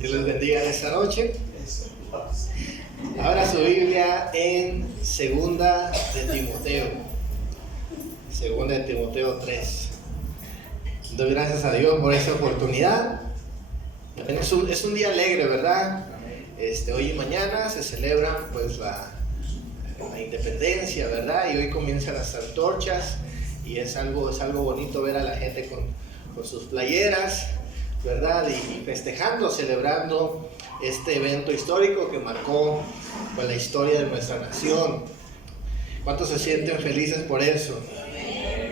Dios les bendiga esta noche. Abra su Biblia en Segunda de Timoteo 3. Doy gracias a Dios por esta oportunidad. Es un día alegre, ¿verdad? Hoy y mañana se celebra pues la independencia, ¿verdad? Y hoy comienzan las antorchas y es algo bonito ver a la gente con sus playeras, ¿verdad? Y festejando, celebrando este evento histórico que marcó pues, la historia de nuestra nación. ¿Cuántos se sienten felices por eso?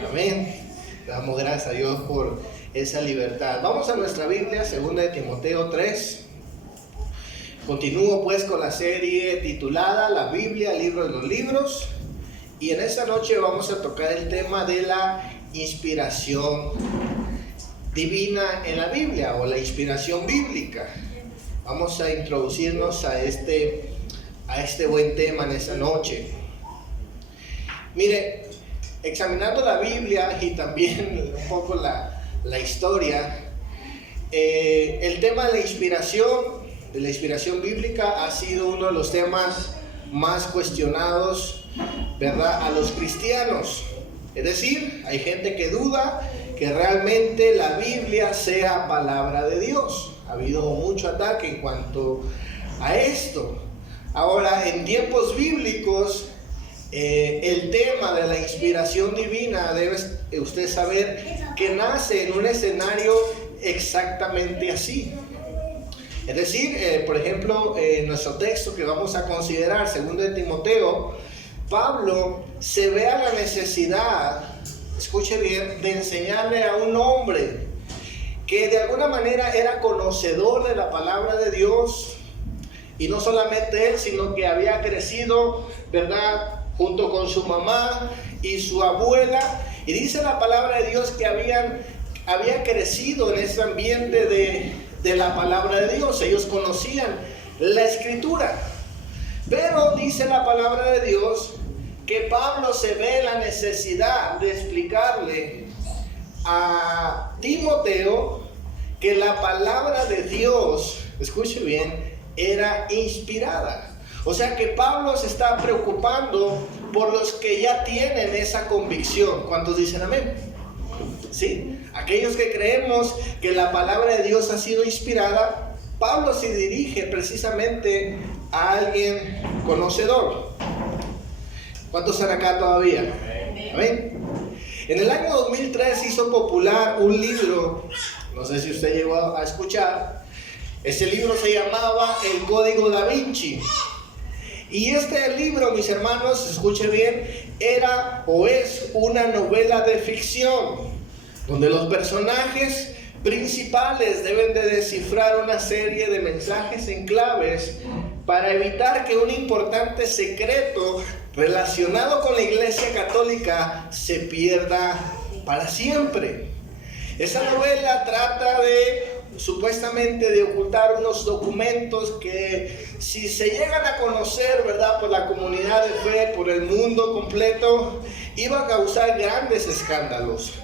Amén. Damos gracias a Dios por esa libertad. Vamos a nuestra Biblia, 2 de Timoteo 3. Continúo pues con la serie titulada La Biblia, Libro de los Libros. Y en esta noche vamos a tocar el tema de la inspiración divina en la Biblia o la inspiración bíblica. Vamos a introducirnos a este buen tema en esta noche. Mire, examinando la Biblia y también un poco la historia, el tema de la inspiración bíblica ha sido uno de los temas más cuestionados, ¿verdad?, a los cristianos. Es decir, hay gente que duda que realmente la Biblia sea palabra de Dios. Ha habido mucho ataque en cuanto a esto. Ahora, en tiempos bíblicos, el tema de la inspiración divina debe usted saber que nace en un escenario exactamente así. Es decir, por ejemplo, en nuestro texto que vamos a considerar, 2 de Timoteo, Pablo se ve a la necesidad, escuche bien, de enseñarle a un hombre que de alguna manera era conocedor de la palabra de Dios, y no solamente él, sino que había crecido, ¿verdad?, junto con su mamá y su abuela, y dice la palabra de Dios que había crecido en ese ambiente de la palabra de Dios. Ellos conocían la escritura, pero dice la palabra de Dios que Pablo se ve la necesidad de explicarle a Timoteo que la palabra de Dios, escuche bien, era inspirada. O sea que Pablo se está preocupando por los que ya tienen esa convicción. ¿Cuántos dicen amén? ¿Sí? Aquellos que creemos que la palabra de Dios ha sido inspirada, Pablo se dirige precisamente a alguien conocedor. ¿Cuántos están acá todavía? Amén. En el año 2003 hizo popular un libro, no sé si usted llegó a escuchar. Ese libro se llamaba El Código Da Vinci. Y este libro, mis hermanos, escuche bien, era o es una novela de ficción, donde los personajes principales deben de descifrar una serie de mensajes en claves para evitar que un importante secreto relacionado con la Iglesia Católica se pierda para siempre. Esa novela trata supuestamente de ocultar unos documentos que si se llegan a conocer, ¿verdad?, por la comunidad de fe, por el mundo completo, iba a causar grandes escándalos.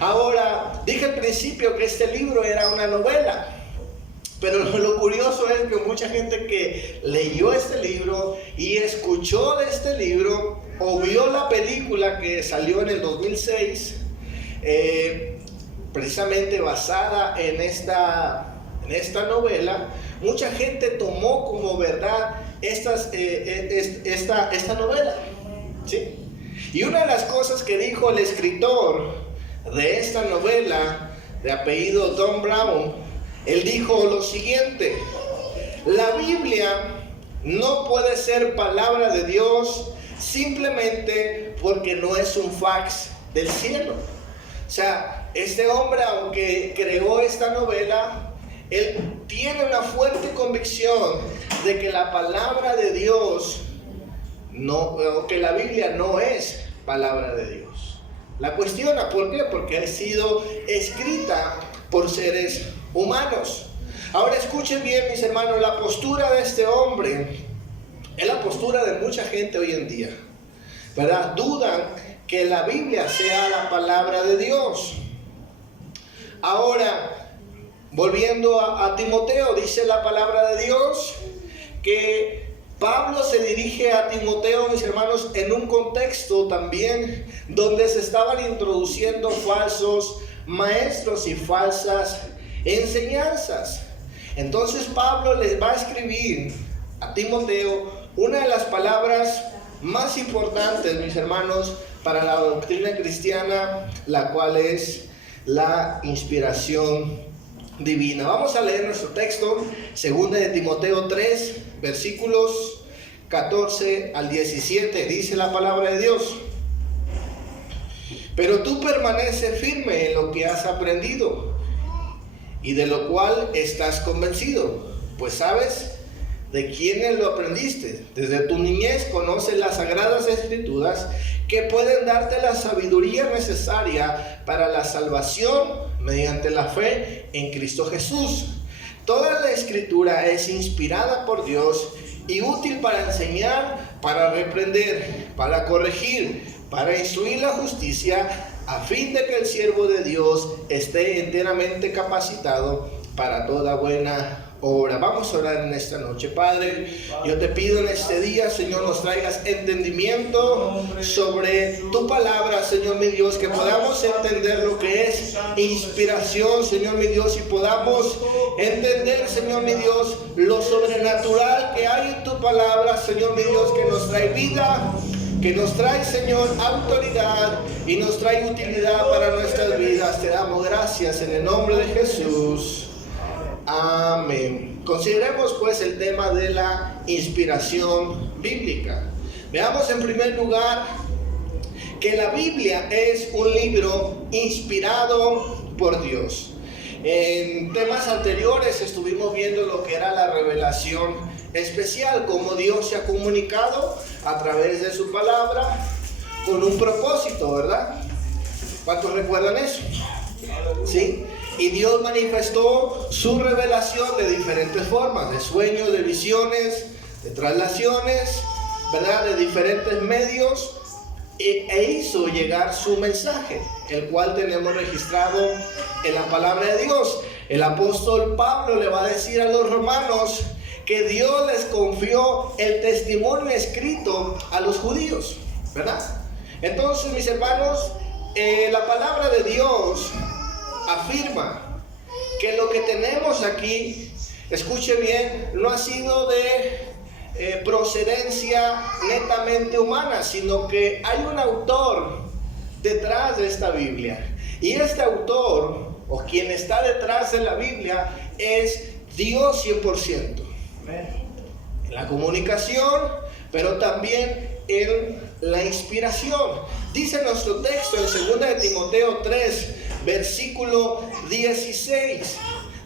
Ahora, dije al principio que este libro era una novela, pero lo curioso es que mucha gente que leyó este libro y escuchó de este libro o vio la película que salió en el 2006, precisamente basada en esta novela, mucha gente tomó como verdad esta novela, ¿sí? Y una de las cosas que dijo el escritor de esta novela, de apellido Don Brown, él dijo lo siguiente: la Biblia no puede ser palabra de Dios simplemente porque no es un fax del cielo. O sea, este hombre, aunque creó esta novela, él tiene una fuerte convicción de que la palabra de Dios, que la Biblia no es palabra de Dios. La cuestiona, ¿por qué? Porque ha sido escrita por seres humanos. Ahora escuchen bien, mis hermanos, la postura de este hombre es la postura de mucha gente hoy en día, ¿verdad? Dudan que la Biblia sea la palabra de Dios. Ahora, volviendo a Timoteo, dice la palabra de Dios que Pablo se dirige a Timoteo, mis hermanos, en un contexto también donde se estaban introduciendo falsos maestros y falsas enseñanzas. Entonces Pablo les va a escribir a Timoteo una de las palabras más importantes, mis hermanos, para la doctrina cristiana, la cual es la inspiración divina. Vamos a leer nuestro texto, 2 de Timoteo 3, versículos 14 al 17. Dice la palabra de Dios: pero tú permanece firme en lo que has aprendido y de lo cual estás convencido, pues sabes de quiénes lo aprendiste. Desde tu niñez conoces las sagradas escrituras que pueden darte la sabiduría necesaria para la salvación mediante la fe en Cristo Jesús. Toda la escritura es inspirada por Dios y útil para enseñar, para reprender, para corregir, para instruir la justicia, a fin de que el siervo de Dios esté enteramente capacitado para toda buena obra. Vamos a orar en esta noche. Padre, yo te pido en este día, Señor, nos traigas entendimiento sobre tu palabra, Señor mi Dios, que podamos entender lo que es inspiración, Señor mi Dios, y podamos entender, Señor mi Dios, lo sobrenatural que hay en tu palabra, Señor mi Dios, que nos trae vida, que nos trae, Señor, autoridad y nos trae utilidad para nuestras vidas. Te damos gracias en el nombre de Jesús. Amén. Consideremos pues el tema de la inspiración bíblica. Veamos en primer lugar que la Biblia es un libro inspirado por Dios. En temas anteriores estuvimos viendo lo que era la revelación especial, cómo Dios se ha comunicado a través de su palabra con un propósito, ¿verdad? ¿Cuántos recuerdan eso? ¿Sí? Y Dios manifestó su revelación de diferentes formas, de sueños, de visiones, de traslaciones, ¿verdad? De diferentes medios, e hizo llegar su mensaje, el cual tenemos registrado en la palabra de Dios. El apóstol Pablo le va a decir a los romanos que Dios les confió el testimonio escrito a los judíos, ¿verdad? Entonces, mis hermanos, la palabra de Dios afirma que lo que tenemos aquí, escuche bien, no ha sido de procedencia netamente humana, sino que hay un autor detrás de esta Biblia. Y este autor, o quien está detrás de la Biblia, es Dios 100%. En la comunicación, pero también en la inspiración. Dice nuestro texto en 2 de Timoteo 3, versículo 16.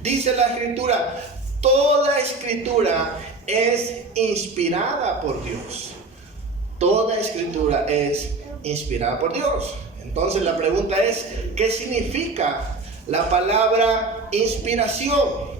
Dice la escritura: toda escritura es inspirada por Dios. Toda escritura es inspirada por Dios. Entonces la pregunta es, ¿qué significa la palabra inspiración?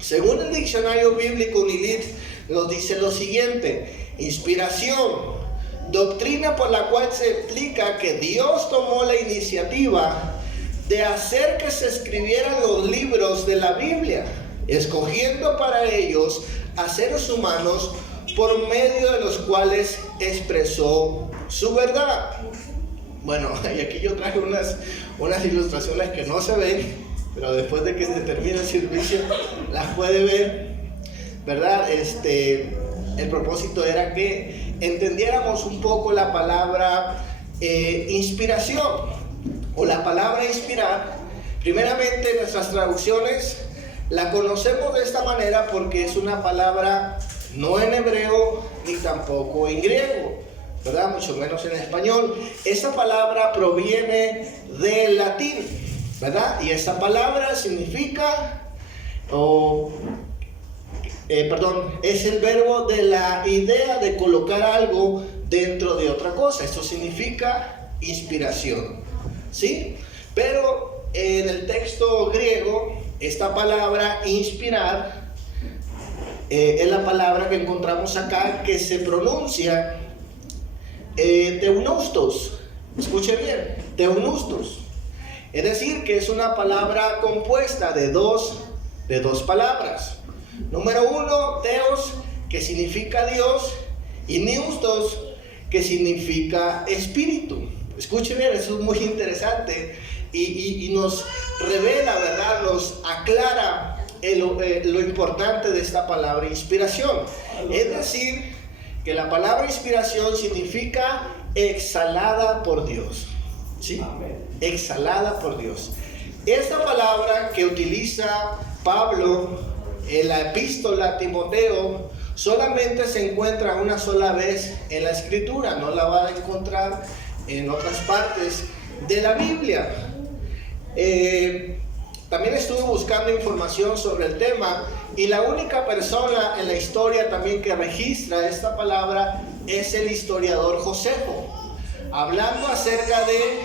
Según el diccionario bíblico UNILIT, nos dice lo siguiente: inspiración, doctrina por la cual se explica que Dios tomó la iniciativa de hacer que se escribieran los libros de la Biblia, escogiendo para ellos a seres humanos por medio de los cuales expresó su verdad. Bueno, y aquí yo traje unas ilustraciones que no se ven, pero después de que se termine el servicio las puede ver, ¿verdad? El propósito era que entendiéramos un poco la palabra inspiración, o la palabra inspirar. Primeramente, nuestras traducciones la conocemos de esta manera porque es una palabra no en hebreo ni tampoco en griego, ¿verdad? Mucho menos en español. Esa palabra proviene del latín, ¿verdad? Y esa palabra significa, es el verbo de la idea de colocar algo dentro de otra cosa. Esto significa inspiración, ¿sí? Pero en el texto griego, esta palabra inspirar es la palabra que encontramos acá, que se pronuncia teunustos. Escuche bien, teunustos. Es decir, que es una palabra compuesta de dos de dos palabras. Número uno, Theos, que significa Dios, y Neustos, que significa espíritu. Escuchen bien, eso es muy interesante y nos revela, ¿verdad? Nos aclara lo importante de esta palabra inspiración. Es decir, que la palabra inspiración significa exhalada por Dios. ¿Sí? Exhalada por Dios. Esta palabra que utiliza Pablo en la epístola a Timoteo solamente se encuentra una sola vez en la Escritura, no la va a encontrar en otras partes de la Biblia. También estuve buscando información sobre el tema y la única persona en la historia también que registra esta palabra es el historiador Josefo. Hablando acerca de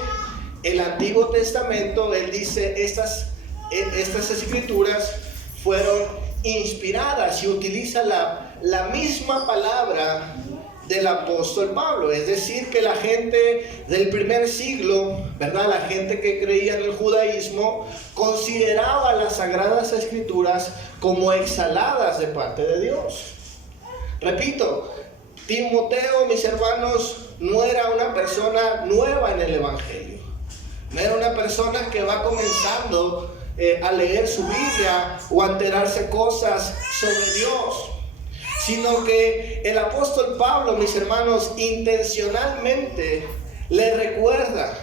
el Antiguo Testamento, él dice estas escrituras fueron inspiradas y utiliza la misma palabra del apóstol Pablo. Es decir, que la gente del primer siglo, ¿verdad? La gente que creía en el judaísmo consideraba las sagradas escrituras como exhaladas de parte de Dios. Repito, Timoteo, mis hermanos, no era una persona nueva en el evangelio. No era una persona que va comenzando a leer su Biblia o a enterarse cosas sobre Dios, sino que el apóstol Pablo, mis hermanos, intencionalmente le recuerda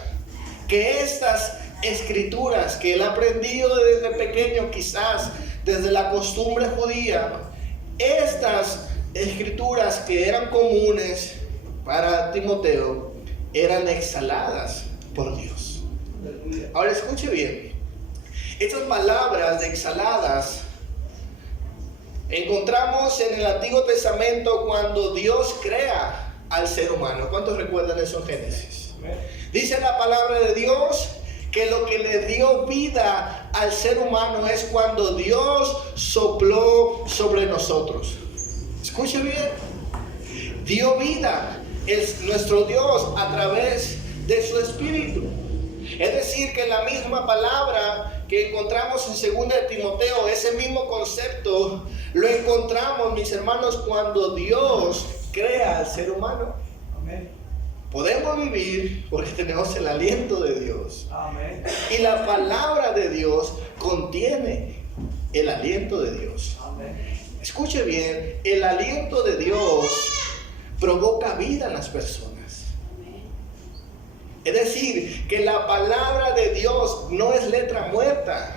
que estas escrituras que él ha aprendido desde pequeño, quizás desde la costumbre judía, estas escrituras que eran comunes para Timoteo, eran exhaladas por Dios. Ahora escuche bien, estas palabras de exhaladas encontramos en el Antiguo Testamento cuando Dios crea al ser humano. ¿Cuántos recuerdan eso en Génesis? Dice la palabra de Dios que lo que le dio vida al ser humano es cuando Dios sopló sobre nosotros. Escuche bien, dio vida nuestro Dios a través de su Espíritu. Es decir, que la misma palabra que encontramos en 2 de Timoteo, ese mismo concepto, lo encontramos, mis hermanos, cuando Dios crea al ser humano. Amén. Podemos vivir porque tenemos el aliento de Dios. Amén. Y la palabra de Dios contiene el aliento de Dios. Amén. Escuche bien, el aliento de Dios provoca vida en las personas. Es decir, que la palabra de Dios no es letra muerta,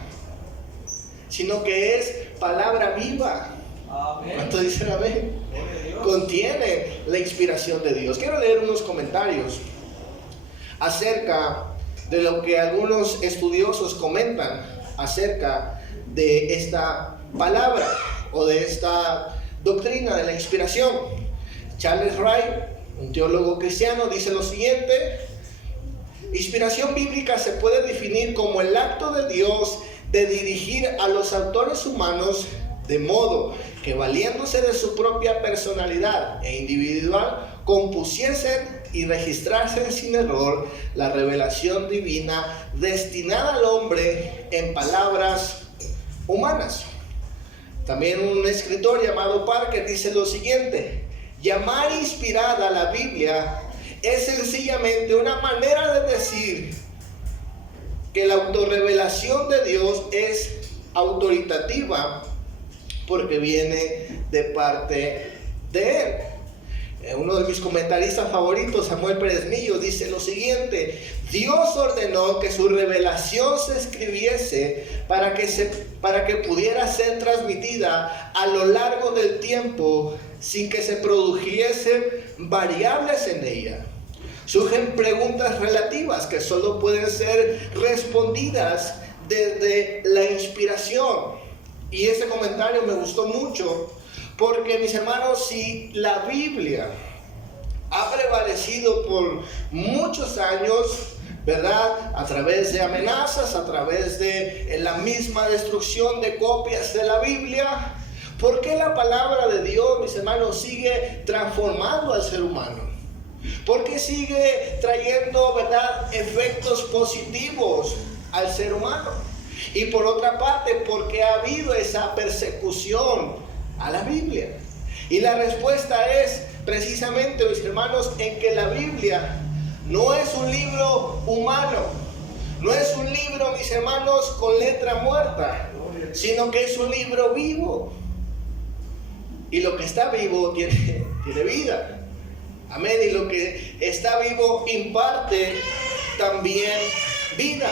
sino que es palabra viva. Amén. ¿Cuánto dicen amén? Contiene la inspiración de Dios. Quiero leer unos comentarios acerca de lo que algunos estudiosos comentan acerca de esta palabra o de esta doctrina de la inspiración. Charles Wright, un teólogo cristiano, dice lo siguiente: inspiración bíblica se puede definir como el acto de Dios de dirigir a los autores humanos de modo que, valiéndose de su propia personalidad e individual, compusiesen y registrasen sin error la revelación divina destinada al hombre en palabras humanas. También un escritor llamado Parker dice lo siguiente: llamar inspirada a la Biblia es sencillamente una manera de decir que la autorrevelación de Dios es autoritativa porque viene de parte de Él. Uno de mis comentaristas favoritos, Samuel Pérez Millo, dice lo siguiente: Dios ordenó que su revelación se escribiese para que pudiera ser transmitida a lo largo del tiempo sin que se produjesen variables en ella. Surgen preguntas relativas que solo pueden ser respondidas desde la inspiración. Y ese comentario me gustó mucho porque, mis hermanos, si la Biblia ha prevalecido por muchos años, ¿verdad? A través de amenazas, a través de la misma destrucción de copias de la Biblia, ¿por qué la palabra de Dios, mis hermanos, sigue transformando al ser humano? ¿Por qué sigue trayendo, verdad, efectos positivos al ser humano? Y por otra parte, ¿por qué ha habido esa persecución a la Biblia? Y la respuesta es precisamente, mis hermanos, en que la Biblia no es un libro humano, no es un libro, mis hermanos, con letra muerta, sino que es un libro vivo. Y lo que está vivo tiene vida. Amén. Y lo que está vivo imparte también vida.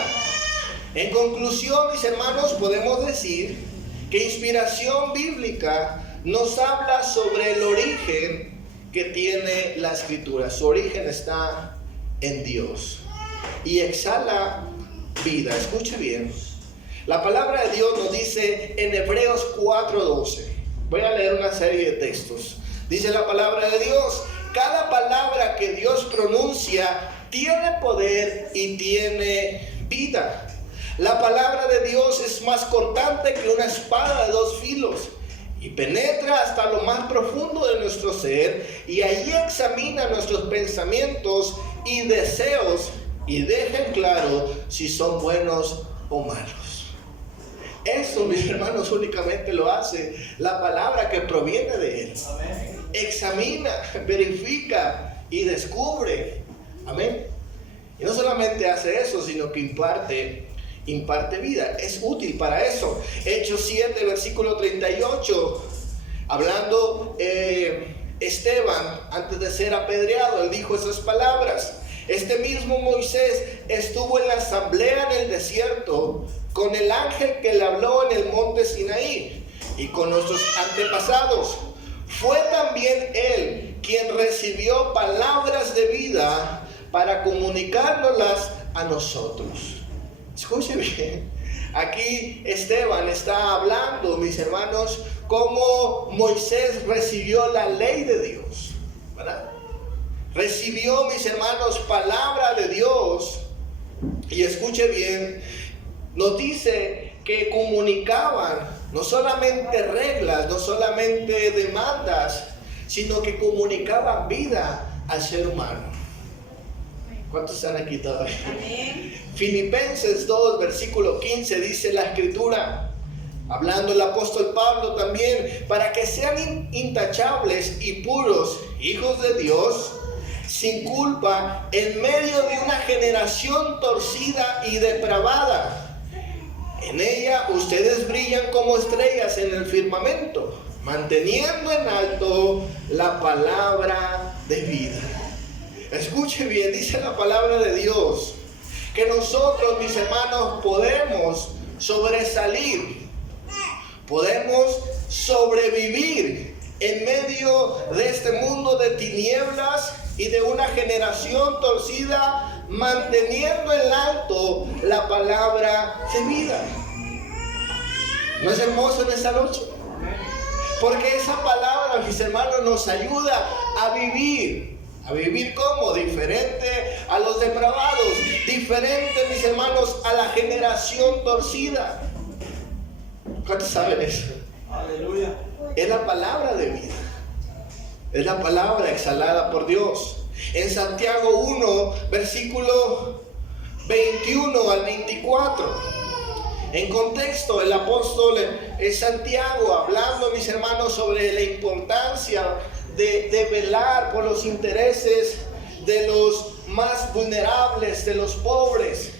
En conclusión, mis hermanos, podemos decir que inspiración bíblica nos habla sobre el origen que tiene la Escritura. Su origen está en Dios y exhala vida. Escuche bien. La palabra de Dios nos dice en Hebreos 4:12. Voy a leer una serie de textos. Dice la palabra de Dios: cada palabra que Dios pronuncia tiene poder y tiene vida. La palabra de Dios es más cortante que una espada de dos filos y penetra hasta lo más profundo de nuestro ser, y allí examina nuestros pensamientos y deseos y deja en claro si son buenos o malos. Eso, mis hermanos, únicamente lo hace la palabra que proviene de Él. Amén. Examina, verifica y descubre. Amén. Y no solamente hace eso, sino que imparte vida. Es útil para eso. Hechos 7, versículo 38. Hablando Esteban, antes de ser apedreado, él dijo esas palabras: este mismo Moisés estuvo en la asamblea en el desierto con el ángel que le habló en el monte Sinaí y con nuestros antepasados. Fue también él quien recibió palabras de vida para comunicárnoslas a nosotros. Escuchen bien, aquí Esteban está hablando, mis hermanos, cómo Moisés recibió la ley de Dios, ¿verdad? Recibió, mis hermanos, palabra de Dios. Y escuche bien, nos dice que comunicaban no solamente reglas, no solamente demandas, sino que comunicaban vida al ser humano. ¿Cuántos están aquí todavía? Amén. Filipenses 2, versículo 15, dice la Escritura, hablando el apóstol Pablo también: para que sean intachables y puros, hijos de Dios, sin culpa, en medio de una generación torcida y depravada. En ella ustedes brillan como estrellas en el firmamento, manteniendo en alto la palabra de vida. Escuche bien, dice la palabra de Dios, que nosotros, mis hermanos, podemos sobresalir, podemos sobrevivir en medio de este mundo de tinieblas y de una generación torcida, manteniendo en alto la palabra de vida. ¿No es hermoso en esta noche? Porque esa palabra, mis hermanos, nos ayuda a vivir. ¿A vivir cómo? Diferente a los depravados, diferente, mis hermanos, a la generación torcida. ¿Cuántos saben eso? Aleluya. Es la palabra de vida. Es la palabra exhalada por Dios. En Santiago 1, versículo 21 al 24. En contexto, el apóstol es Santiago hablando, mis hermanos, sobre la importancia de velar por los intereses de los más vulnerables, de los pobres.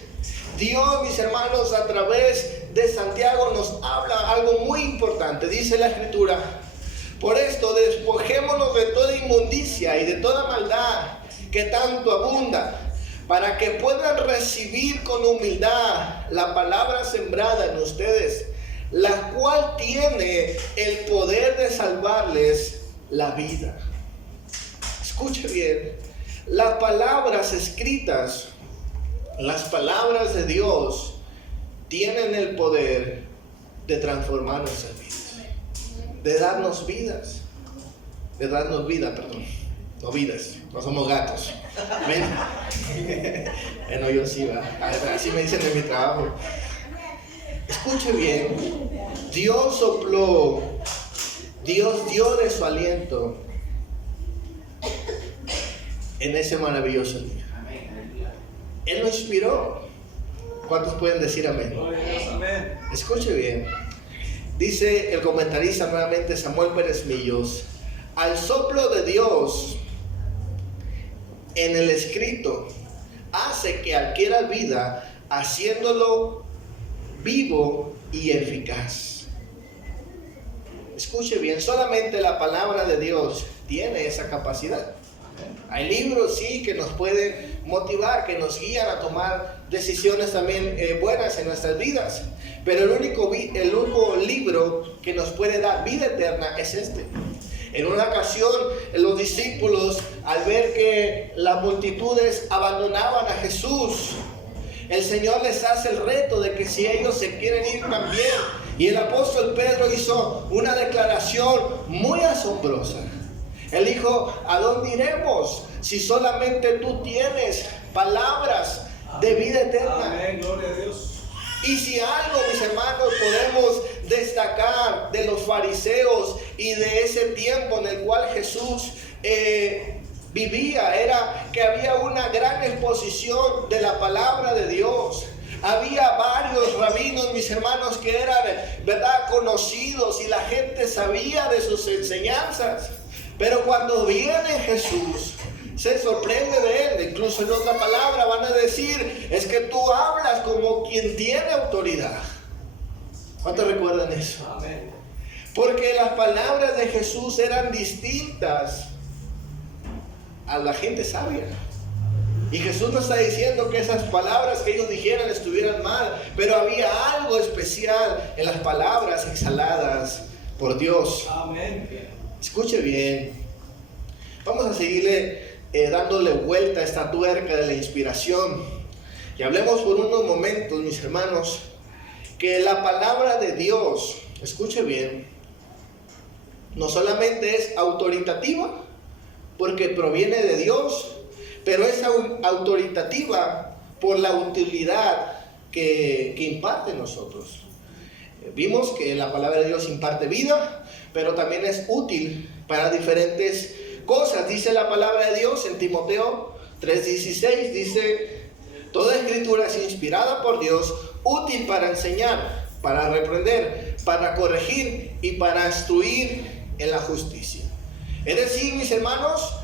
Dios, mis hermanos, a través de Santiago nos habla algo muy importante. Dice la Escritura: por esto despojémonos de toda inmundicia y de toda maldad que tanto abunda, para que puedan recibir con humildad la palabra sembrada en ustedes, la cual tiene el poder de salvarles la vida. Escuche bien, las palabras escritas, las palabras de Dios tienen el poder de transformar nuestras vidas, de darnos vidas, no vidas, no somos gatos. Bueno, yo sí, así me dicen en mi trabajo. Escuche bien, Dios sopló, Dios dio de su aliento en ese maravilloso día. Él lo inspiró. ¿Cuántos pueden decir amén? Amén. Escuche bien. Dice el comentarista nuevamente, Samuel Pérez Millos: al soplo de Dios en el escrito hace que adquiera vida, haciéndolo vivo y eficaz. Escuche bien, solamente la palabra de Dios tiene esa capacidad. Hay libros, sí, que nos pueden motivar, que nos guían a tomar decisiones también buenas en nuestras vidas. Pero el único libro que nos puede dar vida eterna es este. En una ocasión, los discípulos, al ver que las multitudes abandonaban a Jesús, el Señor les hace el reto de que si ellos se quieren ir también. Y el apóstol Pedro hizo una declaración muy asombrosa. Él dijo: ¿a dónde iremos si solamente tú tienes palabras de vida eterna? Amén, gloria a Dios. Y si algo, mis hermanos, podemos destacar de los fariseos y de ese tiempo en el cual Jesús vivía, era que había una gran exposición de la palabra de Dios. Había varios rabinos, mis hermanos, que eran, ¿verdad?, conocidos, y la gente sabía de sus enseñanzas. Pero cuando viene Jesús, se sorprende de él. Incluso en otra palabra van a decir: es que tú hablas como quien tiene autoridad. ¿Cuántos recuerdan eso? Amén. Porque las palabras de Jesús eran distintas a la gente sabia. Y Jesús no está diciendo que esas palabras que ellos dijeran estuvieran mal, pero había algo especial en las palabras exhaladas por Dios. Amén. Escuche bien. Vamos a seguirle dándole vuelta a esta tuerca de la inspiración. Y hablemos por unos momentos, mis hermanos, que la palabra de Dios, escuche bien, no solamente es autoritativa, porque proviene de Dios, pero es autoritativa por la utilidad que imparte en nosotros. Vimos que la palabra de Dios imparte vida, pero también es útil para diferentes cosas. Dice la palabra de Dios en Timoteo 3:16, dice: toda escritura es inspirada por Dios, útil para enseñar, para reprender, para corregir y para instruir en la justicia. Es decir, mis hermanos,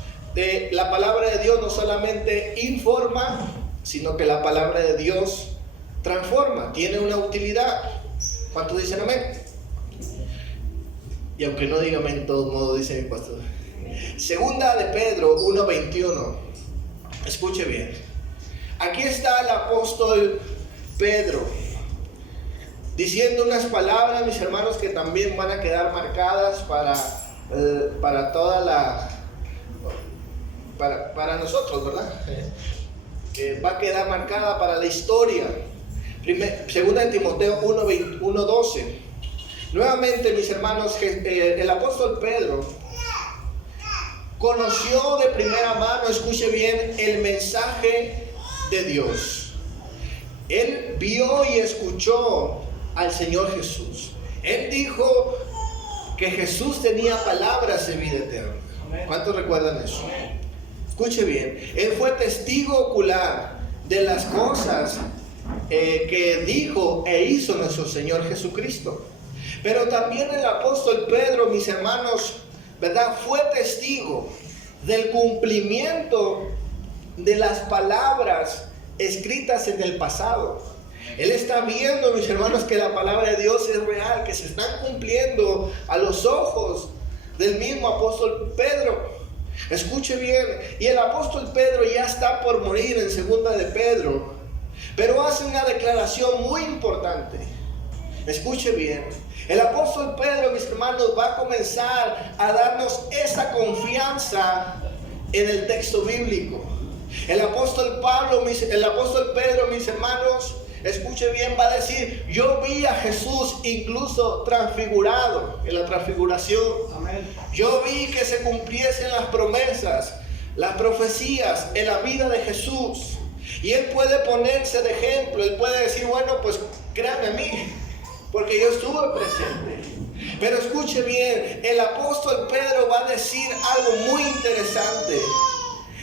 la palabra de Dios no solamente informa, sino que la palabra de Dios transforma, tiene una utilidad. ¿Cuántos dicen amén? Y aunque no diga amén, de todos modos, dice mi pastor. Segunda de Pedro 1:21. Escuche bien. Aquí está el apóstol Pedro diciendo unas palabras, mis hermanos, que también van a quedar marcadas para toda la... Para nosotros, ¿verdad? Que va a quedar marcada para la historia. Segunda de Timoteo 1:12. Nuevamente, mis hermanos, el apóstol Pedro conoció de primera mano, escuche bien, el mensaje de Dios. Él vio y escuchó al Señor Jesús. Él dijo que Jesús tenía palabras de vida eterna. ¿Cuántos recuerdan eso? Escuche bien, él fue testigo ocular de las cosas que dijo e hizo nuestro Señor Jesucristo. Pero también el apóstol Pedro, mis hermanos, ¿verdad?, fue testigo del cumplimiento de las palabras escritas en el pasado. Él está viendo, mis hermanos, que la palabra de Dios es real, que se están cumpliendo a los ojos del mismo apóstol Pedro. Escuche bien, y el apóstol Pedro ya está por morir en segunda de Pedro, pero hace una declaración muy importante. Escuche bien, el apóstol Pedro, mis hermanos, va a comenzar a darnos esa confianza en el texto bíblico. El apóstol Pedro, mis hermanos, escuche bien, va a decir: yo vi a Jesús incluso transfigurado en la transfiguración. Amén. Yo vi que se cumpliesen las promesas, las profecías en la vida de Jesús. Y él puede ponerse de ejemplo, él puede decir: bueno, pues créanme a mí, porque yo estuve presente. Pero escuche bien, el apóstol Pedro va a decir algo muy interesante.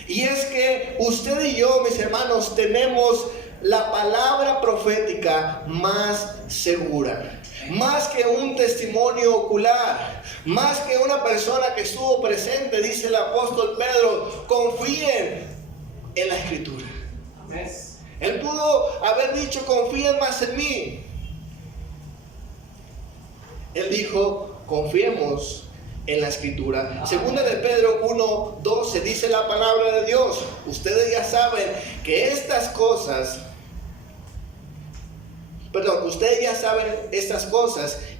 Y es que usted y yo, mis hermanos, tenemos la palabra profética más segura. Más que un testimonio ocular, más que una persona que estuvo presente, dice el apóstol Pedro, confíen en la Escritura. Amén. Él pudo haber dicho, confíen más en mí. Él dijo, confiemos en la Escritura. Segunda de Pedro 1:12 dice la palabra de Dios. Ustedes ya saben que estas cosas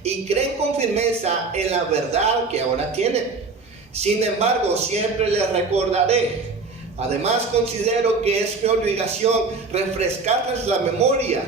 y creen con firmeza en la verdad que ahora tienen. Sin embargo, siempre les recordaré. Además, considero que es mi obligación refrescarles la memoria.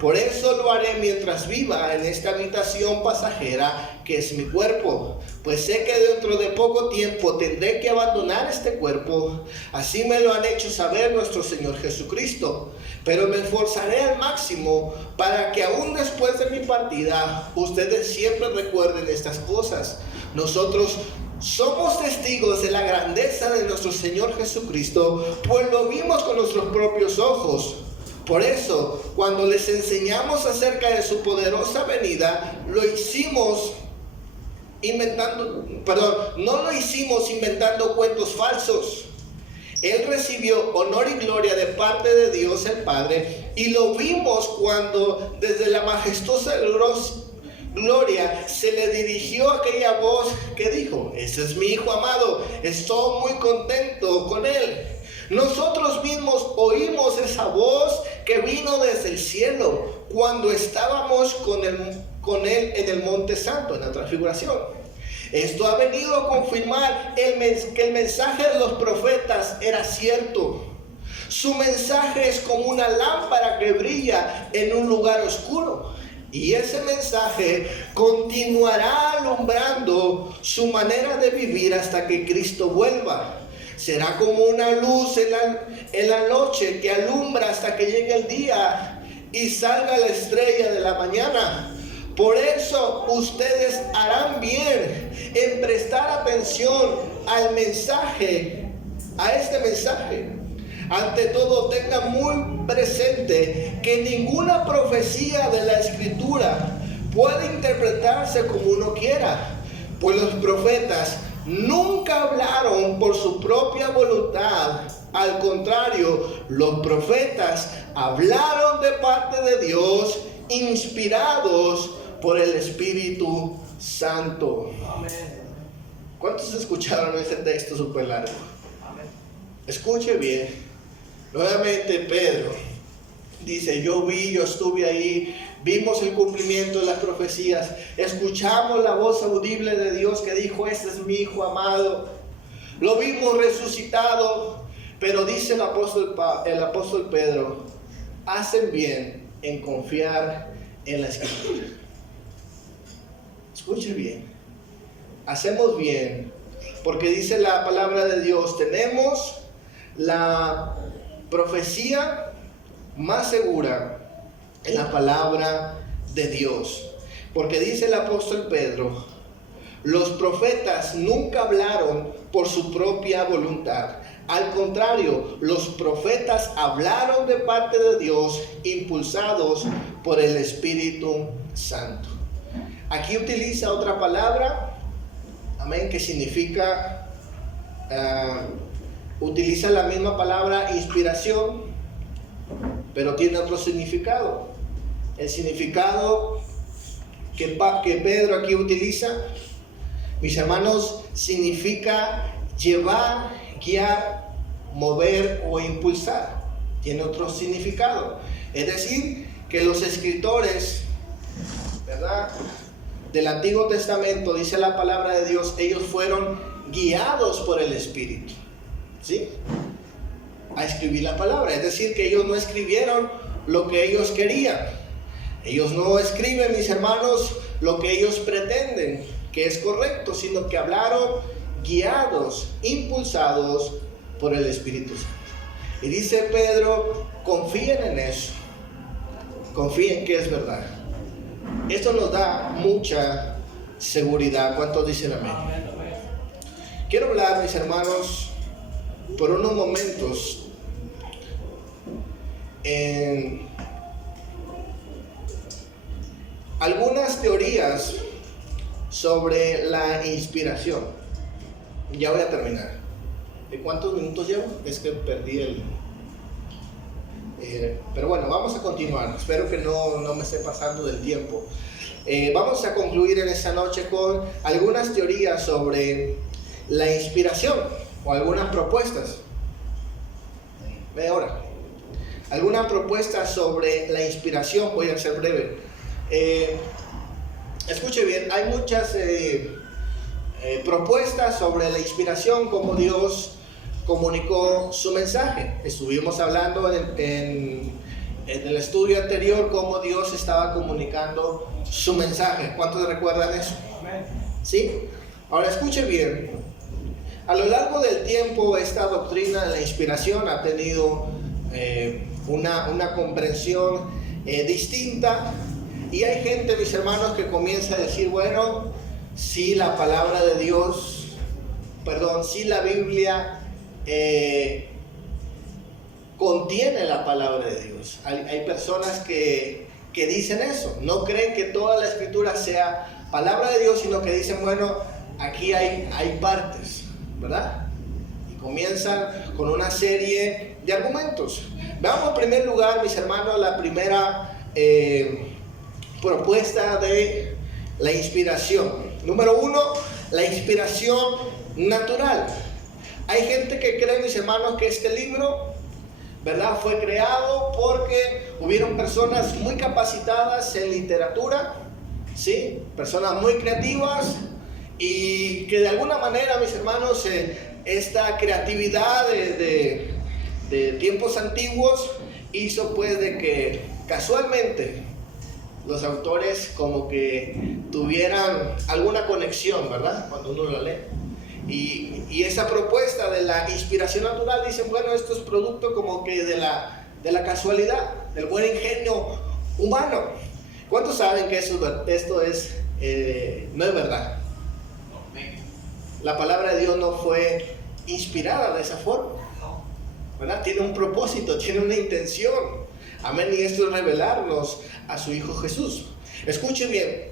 Por eso lo haré mientras viva en esta habitación pasajera que es mi cuerpo, pues sé que dentro de poco tiempo tendré que abandonar este cuerpo. Así me lo han hecho saber nuestro Señor Jesucristo. Pero me esforzaré al máximo para que aún después de mi partida ustedes siempre recuerden estas cosas. Nosotros somos testigos de la grandeza de nuestro Señor Jesucristo, pues lo vimos con nuestros propios ojos. Por eso, cuando les enseñamos acerca de su poderosa venida, no lo hicimos inventando cuentos falsos. Él recibió honor y gloria de parte de Dios el Padre, y lo vimos cuando desde la majestuosa gloria se le dirigió aquella voz que dijo, ese es mi Hijo amado, estoy muy contento con él. Nosotros mismos oímos esa voz que vino desde el cielo cuando estábamos con él en el Monte Santo, en la transfiguración. Esto ha venido a confirmar que el mensaje de los profetas era cierto. Su mensaje es como una lámpara que brilla en un lugar oscuro. Y ese mensaje continuará alumbrando su manera de vivir hasta que Cristo vuelva. Será como una luz en la noche que alumbra hasta que llegue el día y salga la estrella de la mañana. Por eso ustedes harán bien en prestar atención a este mensaje. Ante todo, tengan muy presente que ninguna profecía de la Escritura puede interpretarse como uno quiera, pues los profetas nunca hablaron por su propia voluntad. Al contrario, los profetas hablaron de parte de Dios, inspirados por el Espíritu Santo. Amén. ¿Cuántos escucharon ese texto súper largo? Amén. Escuche bien. Nuevamente Pedro dice, yo estuve ahí, vimos el cumplimiento de las profecías, escuchamos la voz audible de Dios que dijo, este es mi Hijo amado, lo vimos resucitado, pero dice el apóstol Pedro, hacen bien en confiar en la Escritura. Escuche bien, hacemos bien, porque dice la palabra de Dios, tenemos la profecía más segura en la palabra de Dios, porque dice el apóstol Pedro, los profetas nunca hablaron por su propia voluntad. Al contrario, los profetas hablaron de parte de Dios, impulsados por el Espíritu Santo. Aquí utiliza otra palabra, amén, que significa, utiliza la misma palabra inspiración, pero tiene otro significado. El significado que Pedro aquí utiliza, mis hermanos, significa llevar, guiar, mover o impulsar. Tiene otro significado. Es decir, que los escritores, ¿verdad?, del Antiguo Testamento, dice la palabra de Dios, ellos fueron guiados por el Espíritu, ¿sí?, a escribir la palabra. Es decir, que ellos no escribieron lo que ellos querían. Ellos no escriben, mis hermanos, lo que ellos pretenden que es correcto, sino que hablaron guiados, impulsados por el Espíritu Santo. Y dice Pedro, confíen en eso, confíen que es verdad. Esto nos da mucha seguridad. ¿Cuántos dicen amén? Quiero hablar, mis hermanos, por unos momentos en algunas teorías sobre la inspiración. Ya voy a terminar. ¿De cuántos minutos llevo? Es que perdí el... pero bueno, vamos a continuar. Espero que no me esté pasando del tiempo. Vamos a concluir en esta noche con algunas teorías sobre la inspiración o algunas propuestas. Media hora. Algunas propuestas sobre la inspiración, voy a ser breve. Escuche bien, hay muchas propuestas sobre la inspiración, cómo Dios comunicó su mensaje. Estuvimos hablando en el estudio anterior cómo Dios estaba comunicando su mensaje. ¿Cuántos recuerdan eso? ¿Sí? Ahora escuche bien. A lo largo del tiempo esta doctrina de la inspiración ha tenido una comprensión distinta, y hay gente, mis hermanos, que comienza a decir, bueno, si la palabra de Dios, si la Biblia contiene la palabra de Dios. Hay personas que dicen eso, no creen que toda la escritura sea palabra de Dios, sino que dicen, bueno, aquí hay partes, ¿verdad? Y comienzan con una serie de argumentos. Veamos en primer lugar, mis hermanos, la primera propuesta de la inspiración. Número 1, la inspiración natural. Hay gente que cree, mis hermanos, que este libro, ¿verdad?, fue creado porque hubieron personas muy capacitadas en literatura, ¿sí? Personas muy creativas, y que de alguna manera, mis hermanos, esta creatividad de tiempos antiguos hizo pues de que casualmente los autores como que tuvieran alguna conexión, ¿verdad?, cuando uno lo lee. Y esa propuesta de la inspiración natural, dicen, bueno, esto es producto como que de la casualidad, del buen ingenio humano. ¿Cuántos saben que esto no es verdad? La palabra de Dios no fue inspirada de esa forma, ¿verdad? Tiene un propósito, tiene una intención. Amén, y esto es revelarnos a su Hijo Jesús. Escuchen bien,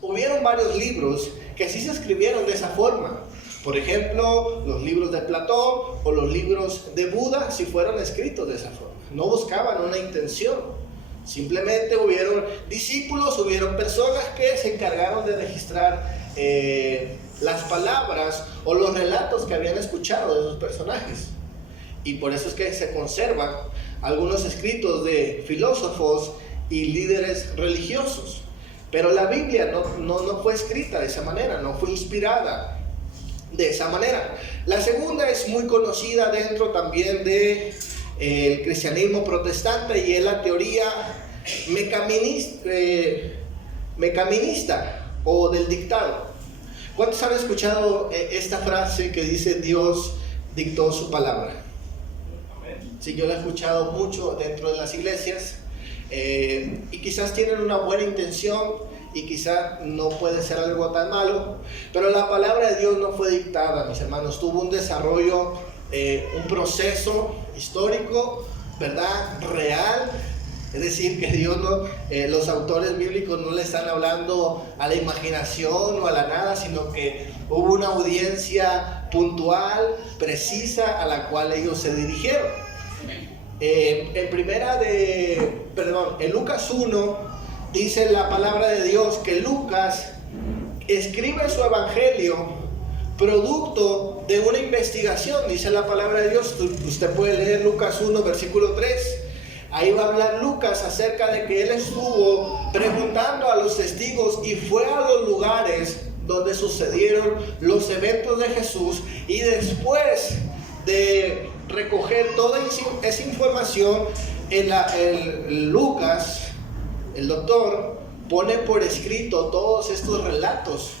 hubieron varios libros que sí se escribieron de esa forma. Por ejemplo, los libros de Platón o los libros de Buda, si fueron escritos de esa forma. No buscaban una intención. Simplemente hubieron discípulos, hubieron personas que se encargaron de registrar las palabras o los relatos que habían escuchado de esos personajes. Y por eso es que se conservan algunos escritos de filósofos y líderes religiosos. Pero la Biblia no fue escrita de esa manera, no fue inspirada de esa manera. La segunda es muy conocida dentro también del cristianismo protestante, y es la teoría mecaminista o del dictado. ¿Cuántos han escuchado esta frase que dice Dios dictó su palabra? Sí, yo la he escuchado mucho dentro de las iglesias, y quizás tienen una buena intención y quizás no puede ser algo tan malo, pero la palabra de Dios no fue dictada, mis hermanos. Tuvo un desarrollo, un proceso histórico, ¿verdad?, real. Es decir, que Dios los autores bíblicos no le están hablando a la imaginación o a la nada, sino que hubo una audiencia puntual, precisa, a la cual ellos se dirigieron. En Lucas 1 dice la palabra de Dios que Lucas escribe su evangelio producto de una investigación. Dice la palabra de Dios, usted puede leer Lucas 1 versículo 3. Ahí va a hablar Lucas acerca de que él estuvo preguntando a los testigos y fue a los lugares donde sucedieron los eventos de Jesús, y después de recoger toda esa información, Lucas, el doctor, pone por escrito todos estos relatos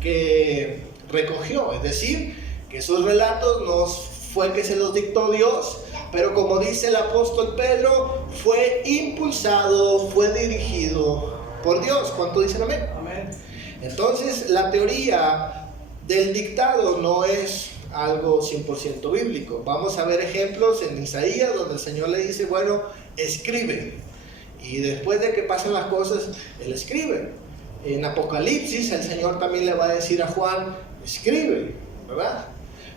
que recogió. Es decir, que esos relatos no fue que se los dictó Dios, pero como dice el apóstol Pedro, fue impulsado, fue dirigido por Dios. ¿Cuánto dicen amén? Amén. Entonces, la teoría del dictado no es algo 100% bíblico. Vamos a ver ejemplos en Isaías, donde el Señor le dice, bueno, escribe. Y después de que pasan las cosas, Él escribe. En Apocalipsis el Señor también le va a decir a Juan, escribe, ¿verdad?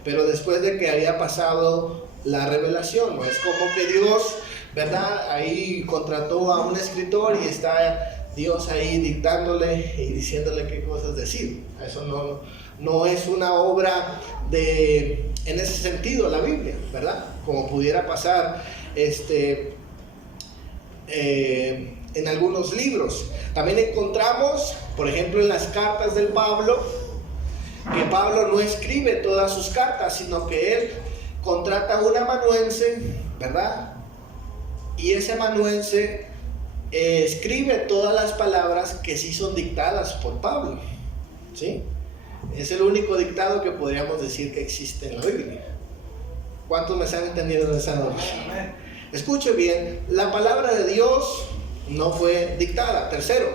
Pero después de que había pasado la revelación, ¿no? Es como que Dios, ¿verdad? Ahí contrató a un escritor y está Dios ahí dictándole y diciéndole qué cosas decir. Eso no es una obra en ese sentido la Biblia, ¿verdad? Como pudiera pasar en algunos libros. También encontramos, por ejemplo, en las cartas del Pablo, que Pablo no escribe todas sus cartas, sino que él contrata a un amanuense, ¿verdad? Y ese amanuense escribe todas las palabras que sí son dictadas por Pablo, ¿sí? Es el único dictado que podríamos decir que existe en la Biblia. ¿Cuántos me están entendiendo en esa noche? Escuche bien, la palabra de Dios no fue dictada. Tercero,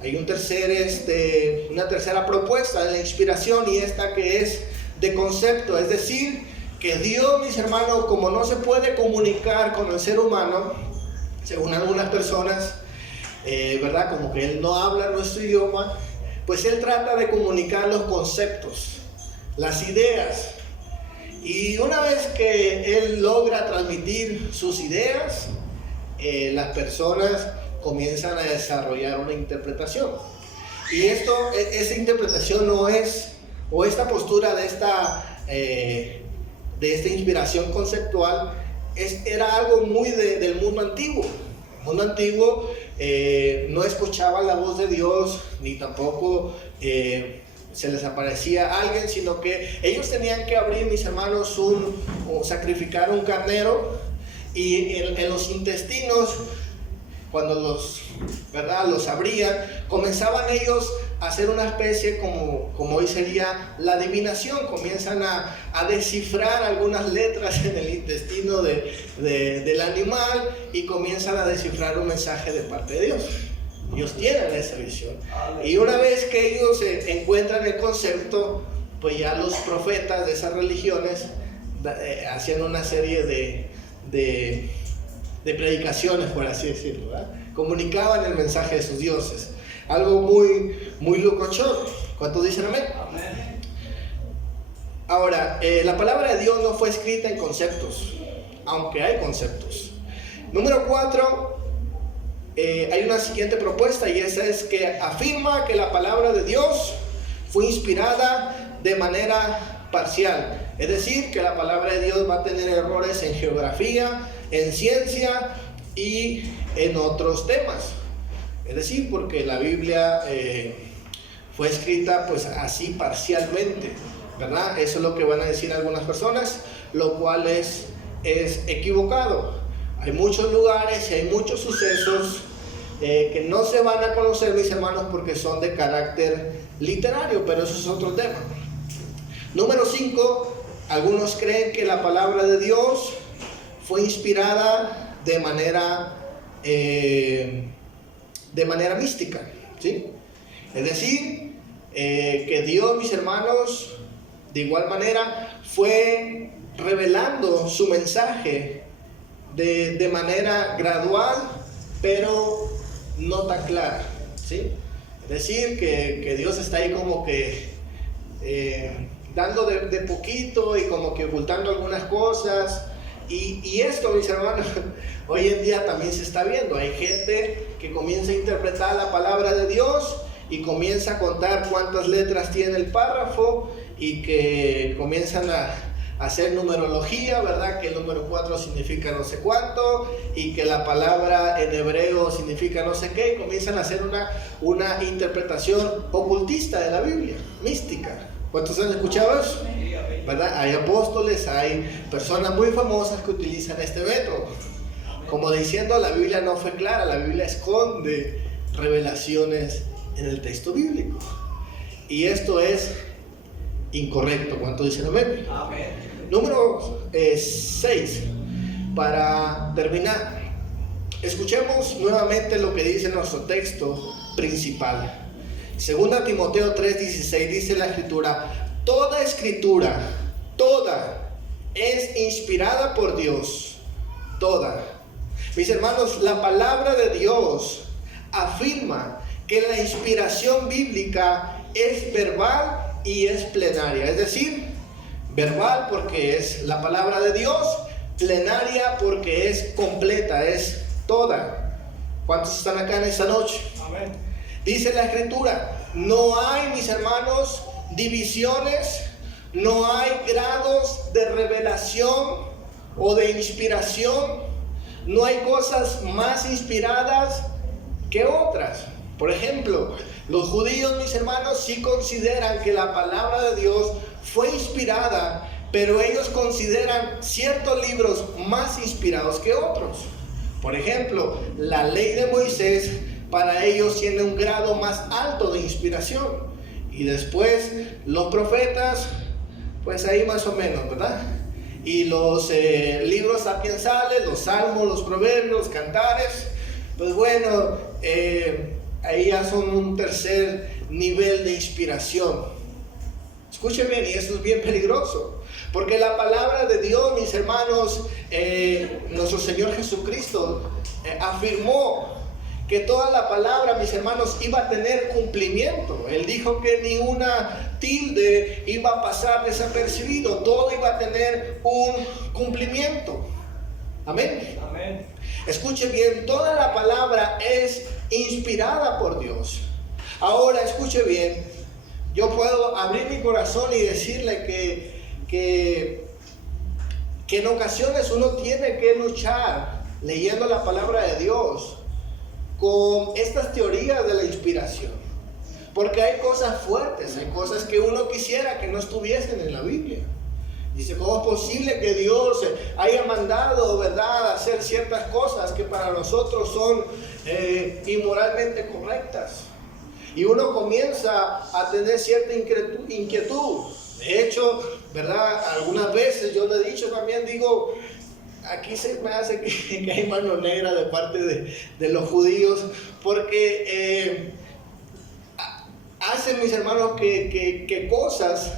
hay una tercera propuesta de la inspiración, y esta que es de concepto, es decir, que Dios, mis hermanos, como no se puede comunicar con el ser humano, según algunas personas, ¿verdad? Como que Él no habla nuestro idioma, pues Él trata de comunicar los conceptos, las ideas. Y una vez que Él logra transmitir sus ideas, las personas comienzan a desarrollar una interpretación. Y esa interpretación no es, o esta postura de esta inspiración conceptual, era algo muy del mundo antiguo. El mundo antiguo no escuchaba la voz de Dios, ni tampoco se les aparecía alguien, sino que ellos tenían que abrir, mis hermanos, o sacrificar un carnero, y en los intestinos, cuando los abrían, comenzaban ellos a hacer una especie como hoy sería la adivinación. Comienzan a descifrar algunas letras en el intestino del animal, y comienzan a descifrar un mensaje de parte de Dios. Ellos tienen esa visión. Y una vez que ellos encuentran el concepto, pues ya los profetas de esas religiones hacían una serie de predicaciones, por así decirlo, ¿verdad? Comunicaban el mensaje de sus dioses. Algo muy, muy locochón. ¿Cuántos dicen amén? Amén. Ahora, la palabra de Dios no fue escrita en conceptos, aunque hay conceptos. Número 4. Hay una siguiente propuesta, y esa es que afirma que la palabra de Dios fue inspirada de manera parcial. Es decir, que la palabra de Dios va a tener errores en geografía, en ciencia y en otros temas. Es decir, porque la Biblia fue escrita pues así parcialmente, ¿verdad? Eso es lo que van a decir algunas personas, lo cual es equivocado. Hay muchos lugares y hay muchos sucesos que no se van a conocer, mis hermanos, porque son de carácter literario, pero eso es otro tema. Número 5. Algunos creen que la palabra de Dios fue inspirada de manera mística, ¿sí? Es decir, que Dios, mis hermanos, de igual manera fue revelando su mensaje de manera gradual, pero no tan clara, ¿sí? Es decir, que Dios está ahí como que dando de poquito y como que ocultando algunas cosas. Y esto, mis hermanos, hoy en día también se está viendo. Hay gente que comienza a interpretar la palabra de Dios y comienza a contar cuántas letras tiene el párrafo, y que comienzan a hacer numerología, ¿verdad? Que el número 4 significa no sé cuánto, y que la palabra en hebreo significa no sé qué, y comienzan a hacer una interpretación ocultista de la Biblia, mística. ¿Cuántos han escuchado eso? ¿Verdad? Hay apóstoles, hay personas muy famosas que utilizan este método. Como diciendo, la Biblia no fue clara, la Biblia esconde revelaciones en el texto bíblico. Y esto es incorrecto. ¿Cuántos dicen amén? Amén. Número 6. Para terminar, escuchemos nuevamente lo que dice nuestro texto principal. Segunda Timoteo 3:16 dice la escritura: toda escritura, toda, es inspirada por Dios, toda. Mis hermanos, la palabra de Dios afirma que la inspiración bíblica es verbal y es plenaria. Es decir, verbal porque es la palabra de Dios, plenaria porque es completa, es toda. ¿Cuántos están acá en esta noche? Amén. Dice la Escritura, no hay, mis hermanos, divisiones, no hay grados de revelación o de inspiración, no hay cosas más inspiradas que otras. Por ejemplo, los judíos, mis hermanos, sí consideran que la palabra de Dios fue inspirada, pero ellos consideran ciertos libros más inspirados que otros. Por ejemplo, la ley de Moisés para ellos tiene un grado más alto de inspiración. Y después los profetas, pues ahí más o menos, ¿verdad? Y los libros sapiensales, los salmos, los proverbios, los cantares, pues bueno, ahí ya son un tercer nivel de inspiración. Escuchen bien, y esto es bien peligroso, porque la palabra de Dios, mis hermanos, nuestro Señor Jesucristo afirmó que toda la palabra, mis hermanos, iba a tener cumplimiento. Él dijo que ni una tilde iba a pasar desapercibido, todo iba a tener un cumplimiento. Amén. Amén. Escuche bien, toda la palabra es inspirada por Dios. Ahora, escuche bien, yo puedo abrir mi corazón y decirle que en ocasiones uno tiene que luchar leyendo la palabra de Dios con estas teorías de la inspiración, porque hay cosas fuertes, hay cosas que uno quisiera que no estuviesen en la Biblia. Dice, ¿cómo es posible que Dios haya mandado, verdad, hacer ciertas cosas que para nosotros son inmoralmente correctas? Y uno comienza a tener cierta inquietud. De hecho, verdad, algunas veces yo le he dicho también, digo, aquí se me hace que hay mano negra de parte de los judíos, porque hacen, mis hermanos, que cosas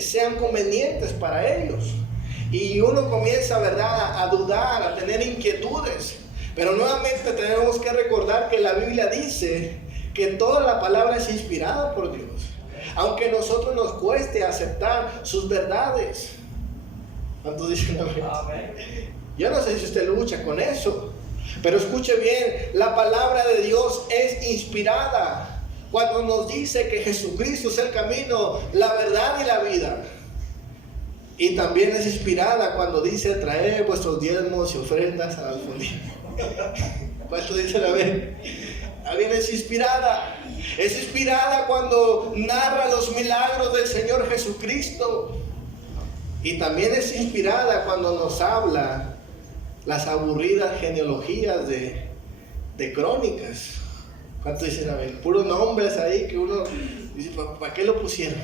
sean convenientes para ellos. Y uno comienza, verdad, a dudar, a tener inquietudes. Pero nuevamente tenemos que recordar que la Biblia dice que toda la palabra es inspirada por Dios, aunque a nosotros nos cueste aceptar sus verdades. ¿Cuántos dicen amén? Amén. Yo no sé si usted lucha con eso, pero escuche bien, la palabra de Dios es inspirada cuando nos dice que Jesucristo es el camino, la verdad y la vida. Y también es inspirada cuando dice, traed vuestros diezmos y ofrendas al alfolí. ¿Cuánto dice la Biblia? También es inspirada. Es inspirada cuando narra los milagros del Señor Jesucristo. Y también es inspirada cuando nos habla las aburridas genealogías de crónicas. ¿Cuánto dicen amén? Puros nombres ahí que uno dice, ¿para qué lo pusieron?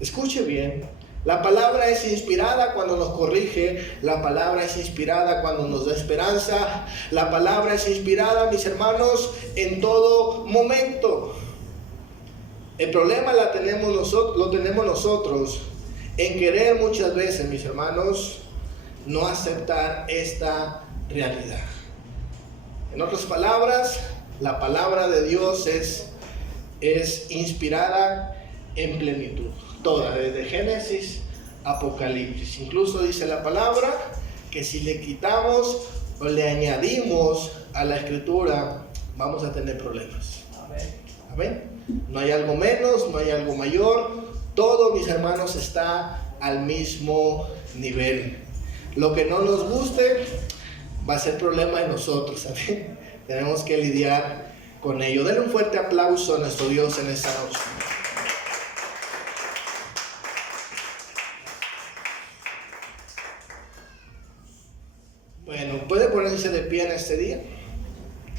Escuche bien, la palabra es inspirada cuando nos corrige, la palabra es inspirada cuando nos da esperanza, la palabra es inspirada, mis hermanos, en todo momento. El problema lo tenemos nosotros en querer muchas veces, mis hermanos, no aceptar esta realidad. En otras palabras, la palabra de Dios es inspirada en plenitud, toda, desde Génesis a Apocalipsis. Incluso dice la palabra que si le quitamos o le añadimos a la escritura, vamos a tener problemas. Amén. Amén. No hay algo menos, no hay algo mayor. Todo, mis hermanos, está al mismo nivel. Lo que no nos guste va a ser problema de nosotros. ¿Amén? Tenemos que lidiar con ello. Denle un fuerte aplauso a nuestro Dios en esta noche. Bueno, ¿puede ponerse de pie en este día?